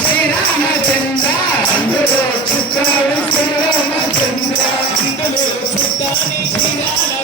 శ్రీరామచంద్ర అందులో చుట్టాడు శ్రీరామచంద్ర అందులో చుట్టాని శ్రీరామచంద్ర